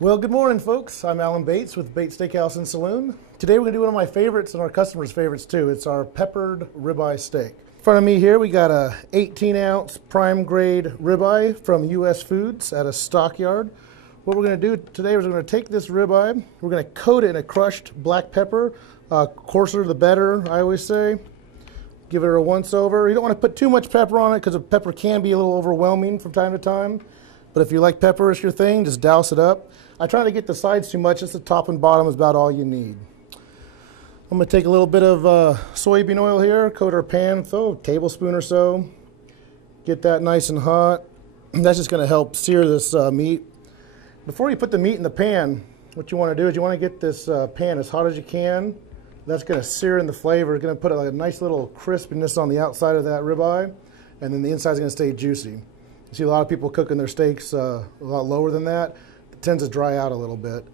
Well, good morning, folks. I'm Alan Bates with Bates Steakhouse and Saloon. Today we're going to do one of my favorites and our customers' favorites too. It's our peppered ribeye steak. In front of me here we got a 18-ounce prime grade ribeye from US Foods at a stockyard. What we're going to do today is we're going to take this ribeye, we're going to coat it in a crushed black pepper. Coarser the better, I always say. Give it a once over. You don't want to put too much pepper on it because the pepper can be a little overwhelming from time to time. But if you like pepper as your thing, just douse it up. I try to get the sides too much, just the top and bottom is about all you need. I'm going to take a little bit of soybean oil here, coat our pan, throw a tablespoon or so. Get that nice and hot. That's just going to help sear this meat. Before you put the meat in the pan, what you want to do is you want to get this pan as hot as you can. That's going to sear in the flavor. It's going to put a nice little crispiness on the outside of that ribeye, and then the inside is going to stay juicy. You see a lot of people cooking their steaks a lot lower than that. It tends to dry out a little bit.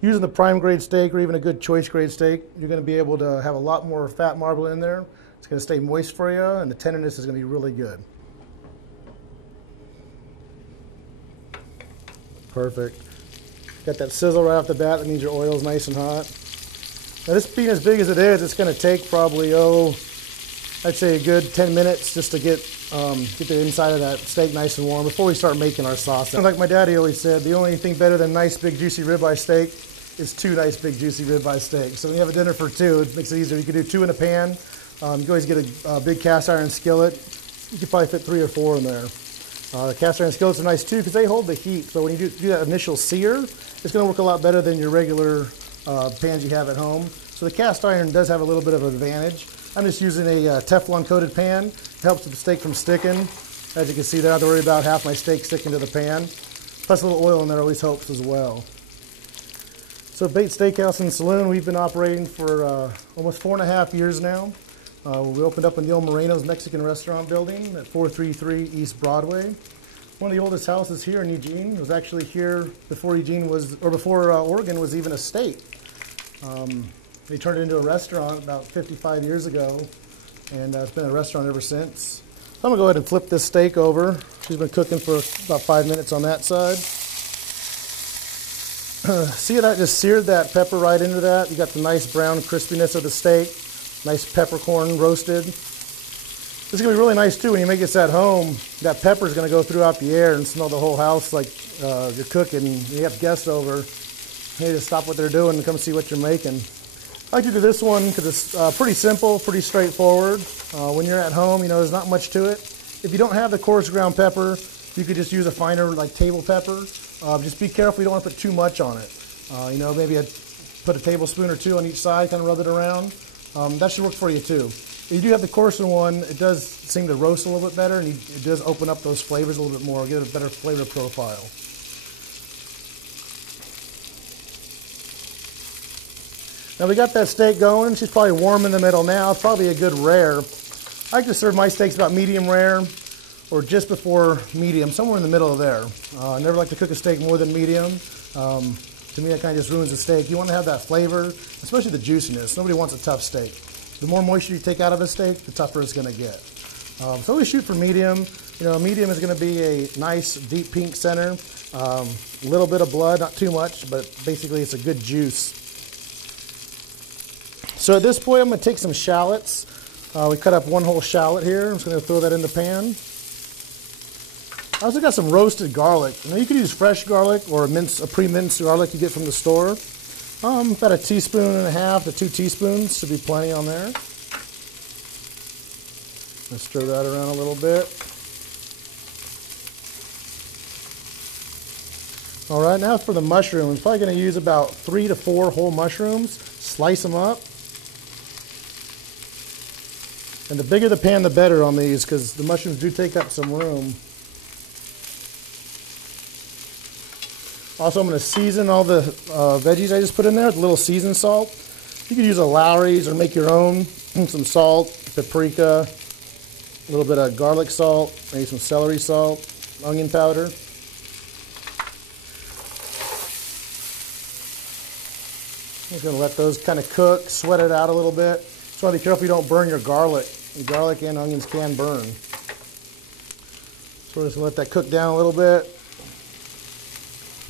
Using the prime grade steak or even a good choice grade steak, you're going to be able to have a lot more fat marble in there. It's going to stay moist for you, and the tenderness is going to be really good. Perfect. Got that sizzle right off the bat. That means your oil is nice and hot. Now this being as big as it is, it's going to take probably, I'd say a good 10 minutes just to get the inside of that steak nice and warm before we start making our sauce. Like my daddy always said, the only thing better than nice big juicy ribeye steak is two nice big juicy ribeye steaks. So when you have a dinner for two, it makes it easier. You can do two in a pan. You can always get a big cast iron skillet. You could probably fit 3 or 4 in there. The cast iron skillets are nice too because they hold the heat. So when you do that initial sear, it's going to work a lot better than your regular pans you have at home. So the cast iron does have a little bit of an advantage. I'm just using a Teflon coated pan. It helps with the steak from sticking. As you can see there, I don't have to worry about half my steak sticking to the pan. Plus a little oil in there always helps as well. So Bates Steakhouse and Saloon, we've been operating for almost 4.5 years now. We opened up in the old Moreno's Mexican restaurant building at 433 East Broadway. One of the oldest houses here in Eugene. It was actually here before Oregon was even a state. They turned it into a restaurant about 55 years ago, and it's been a restaurant ever since. So I'm going to go ahead and flip this steak over. She's been cooking for about 5 minutes on that side. See how that just seared that pepper right into that? You got the nice brown crispiness of the steak, nice peppercorn roasted. This is going to be really nice too when you make this at home. That pepper is going to go throughout the air and smell the whole house like you're cooking. You have guests over. They just stop what they're doing and come see what you're making. I like to do this one because it's pretty simple, pretty straightforward. When you're at home, you know, there's not much to it. If you don't have the coarse ground pepper, you could just use a finer, like table pepper. Just be careful you don't want to put too much on it. You know, maybe put a tablespoon or 2 on each side, kind of rub it around. That should work for you too. If you do have the coarser one, it does seem to roast a little bit better, and it does open up those flavors a little bit more, get a better flavor profile. Now we got that steak going. She's probably warm in the middle now. It's probably a good rare. I like to serve my steaks about medium rare or just before medium, somewhere in the middle of there. I never like to cook a steak more than medium. To me, that kind of just ruins the steak. You want to have that flavor, especially the juiciness. Nobody wants a tough steak. The more moisture you take out of a steak, the tougher it's going to get. So we shoot for medium. You know, medium is going to be a nice deep pink center. A little bit of blood, not too much, but basically it's a good juice. So at this point, I'm going to take some shallots. We cut up 1 whole shallot here. I'm just going to throw that in the pan. I also got some roasted garlic. Now you could use fresh garlic or a pre-minced garlic you get from the store. About 1.5 teaspoons to 2 teaspoons should be plenty on there. Let's stir that around a little bit. All right, now for the mushrooms. Probably going to use about 3 to 4 whole mushrooms. Slice them up. And the bigger the pan, the better on these, because the mushrooms do take up some room. Also, I'm going to season all the veggies I just put in there with a little seasoned salt. You could use a Lowry's or make your own. Some salt, paprika, a little bit of garlic salt, maybe some celery salt, onion powder. I'm just going to let those kind of cook, sweat it out a little bit. Just want to be careful you don't burn your garlic. The garlic and onions can burn. So we're just going to let that cook down a little bit.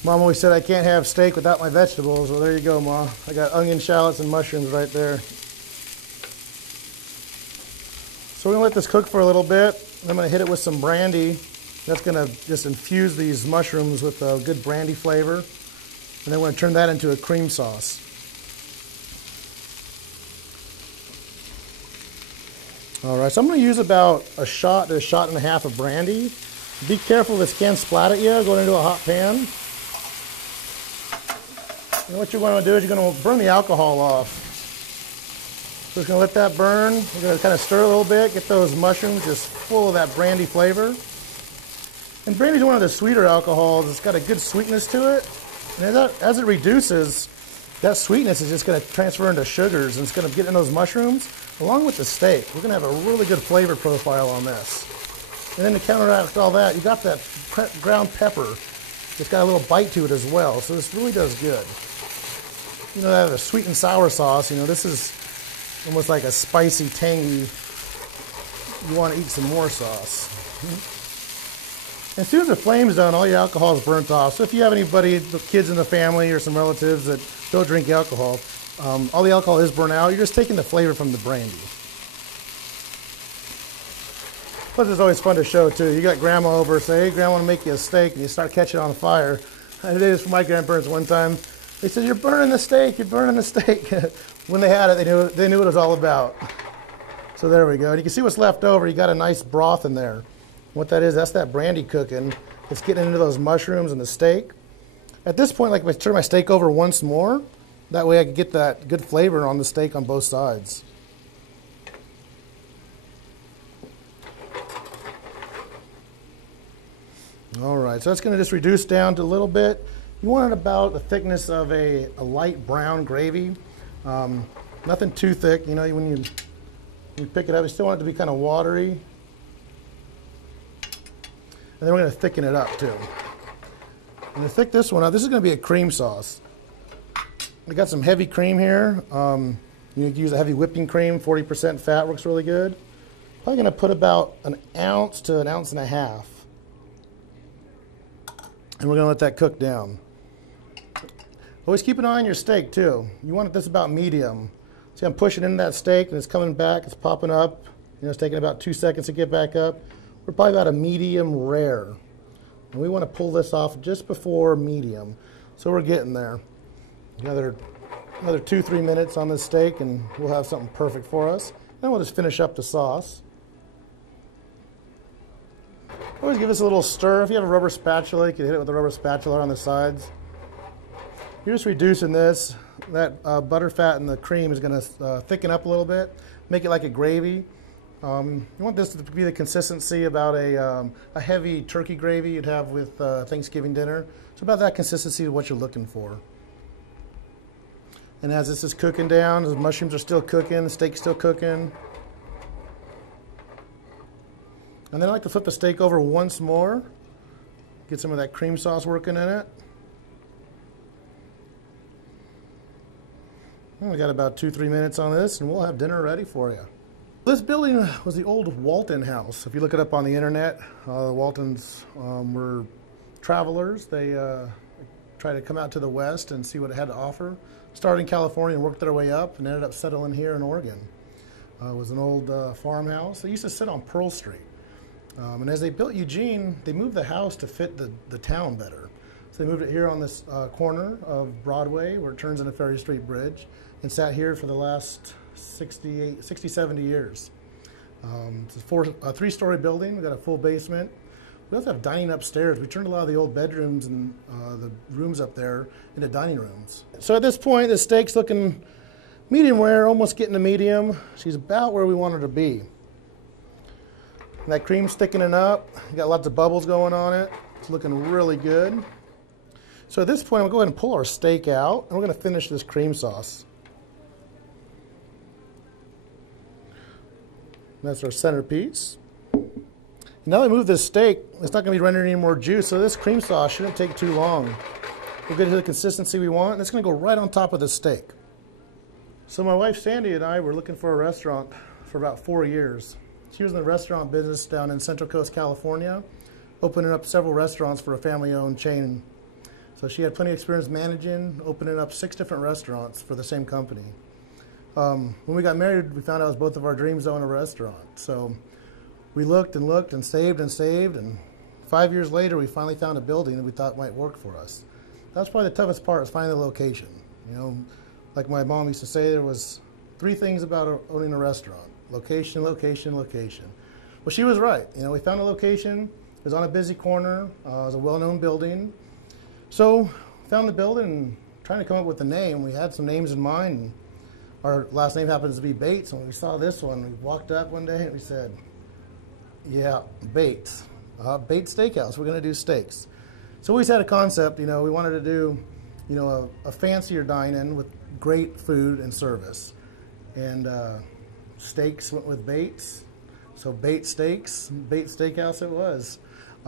Mom always said I can't have steak without my vegetables. Well, there you go, Ma. I got onion, shallots, and mushrooms right there. So we're gonna let this cook for a little bit. I'm gonna hit it with some brandy. That's gonna just infuse these mushrooms with a good brandy flavor. And then we're gonna turn that into a cream sauce. All right, so I'm gonna use about a shot to a shot and a half of brandy. Be careful, this can splat at you going into a hot pan. And what you're going to do is you're going to burn the alcohol off. So just going to let that burn. We're going to kind of stir a little bit, get those mushrooms just full of that brandy flavor. And brandy is one of the sweeter alcohols. It's got a good sweetness to it. And as it reduces, that sweetness is just going to transfer into sugars, and it's going to get in those mushrooms along with the steak. We're going to have a really good flavor profile on this. And then to counteract all that, you got that ground pepper. It's got a little bite to it as well, so this really does good. You know, that a sweet and sour sauce, you know, this is almost like a spicy, tangy, you want to eat some more sauce. And as soon as the flame's done, all your alcohol is burnt off. So if you have anybody, kids in the family or some relatives that don't drink alcohol, all the alcohol is burnt out. You're just taking the flavor from the brandy. Plus, it's always fun to show, too. You got grandma over, say, hey, grandma, I want to make you a steak, and you start catching on fire. I did this for my grandparents one time. They said, you're burning the steak, you're burning the steak. When they had it, they knew what it was all about. So there we go. And you can see what's left over. You got a nice broth in there. What that is, that's that brandy cooking. It's getting into those mushrooms and the steak. At this point, like, if I turn my steak over once more, that way I can get that good flavor on the steak on both sides. All right, so that's going to just reduce down to a little bit. You want it about the thickness of a light brown gravy. Nothing too thick. You know, when you pick it up, you still want it to be kind of watery. And then we're going to thicken it up too. And to thick this one up, this is going to be a cream sauce. I got some heavy cream here. You can use a heavy whipping cream, 40% fat, works really good. Probably going to put about an ounce to an ounce and a half. And we're going to let that cook down. Always keep an eye on your steak too. You want this about medium. See, I'm pushing into that steak and it's coming back, it's popping up. You know, it's taking about 2 seconds to get back up. We're probably about a medium rare. And we want to pull this off just before medium. So we're getting there. Another 2-3 minutes on this steak and we'll have something perfect for us. Then we'll just finish up the sauce. Always give this a little stir. If you have a rubber spatula, you can hit it with a rubber spatula on the sides. You're just reducing this. That butter fat and the cream is going to thicken up a little bit, make it like a gravy. You want this to be the consistency about a heavy turkey gravy you'd have with Thanksgiving dinner. It's about that consistency of what you're looking for. And as this is cooking down, the mushrooms are still cooking, the steak's still cooking. And then I like to flip the steak over once more, get some of that cream sauce working in it. We got about 2-3 minutes on this and we'll have dinner ready for you. This building was the old Walton house. If you look it up on the internet, the Waltons were travelers. They tried to come out to the West and see what it had to offer. Started in California and worked their way up and ended up settling here in Oregon. It was an old farmhouse. They used to sit on Pearl Street. And as they built Eugene, they moved the house to fit the town better. So they moved it here on this corner of Broadway where it turns into Ferry Street Bridge and sat here for the last 60, 70 years. It's a 3-story building. We've got a full basement. We also have dining upstairs. We turned a lot of the old bedrooms and the rooms up there into dining rooms. So at this point, the steak's looking medium rare, almost getting to medium. She's about where we want her to be. And that cream's thickening up. Got lots of bubbles going on it. It's looking really good. So at this point, we'll go ahead and pull our steak out, and we're going to finish this cream sauce. That's our centerpiece. Now that we move this steak, it's not going to be rendering any more juice, so this cream sauce shouldn't take too long. We'll get to the consistency we want, and it's going to go right on top of the steak. So my wife Sandy and I were looking for a restaurant for about 4 years. She was in the restaurant business down in Central Coast, California, opening up several restaurants for a family-owned chain. So she had plenty of experience managing, opening up 6 different restaurants for the same company. When we got married, we found out it was both of our dreams to own a restaurant. So we looked and looked and saved, and 5 years later, we finally found a building that we thought might work for us. That was probably the toughest part, was finding the location. You know, like my mom used to say, there was 3 things about owning a restaurant: location, location, location. Well, she was right. You know, we found a location. It was on a busy corner. It was a well-known building. So found the building and trying to come up with a name. We had some names in mind. And our last name happens to be Bates. And when we saw this one, we walked up one day and we said, yeah, Bates. Bates Steakhouse. We're going to do steaks. So we always had a concept. You know, we wanted to do, you know, a fancier dine-in with great food and service. And steaks went with Bates. So Bates Steaks, Bates Steakhouse it was.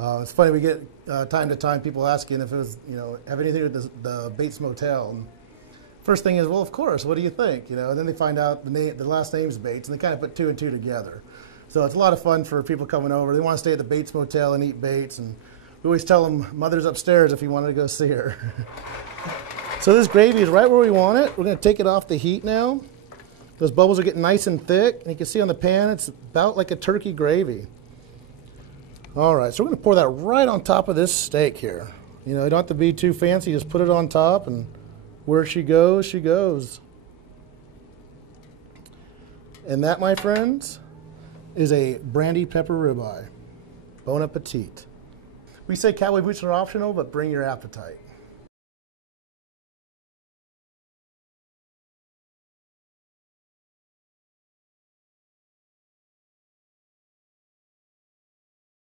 It's funny, we get time to time people asking if it was, you know, have anything to do with the Bates Motel. And first thing is, well, of course, what do you think? You know, and then they find out the last name's Bates, and they kind of put 2 and 2 together. So it's a lot of fun for people coming over. They want to stay at the Bates Motel and eat Bates, and we always tell them Mother's upstairs if you wanted to go see her. So this gravy is right where we want it. We're going to take it off the heat now. Those bubbles are getting nice and thick, and you can see on the pan it's about like a turkey gravy. All right, so we're going to pour that right on top of this steak here. You know, you don't have to be too fancy. Just put it on top, and where she goes, she goes. And that, my friends, is a brandy pepper ribeye. Bon appetit. We say cowboy boots are optional, but bring your appetite.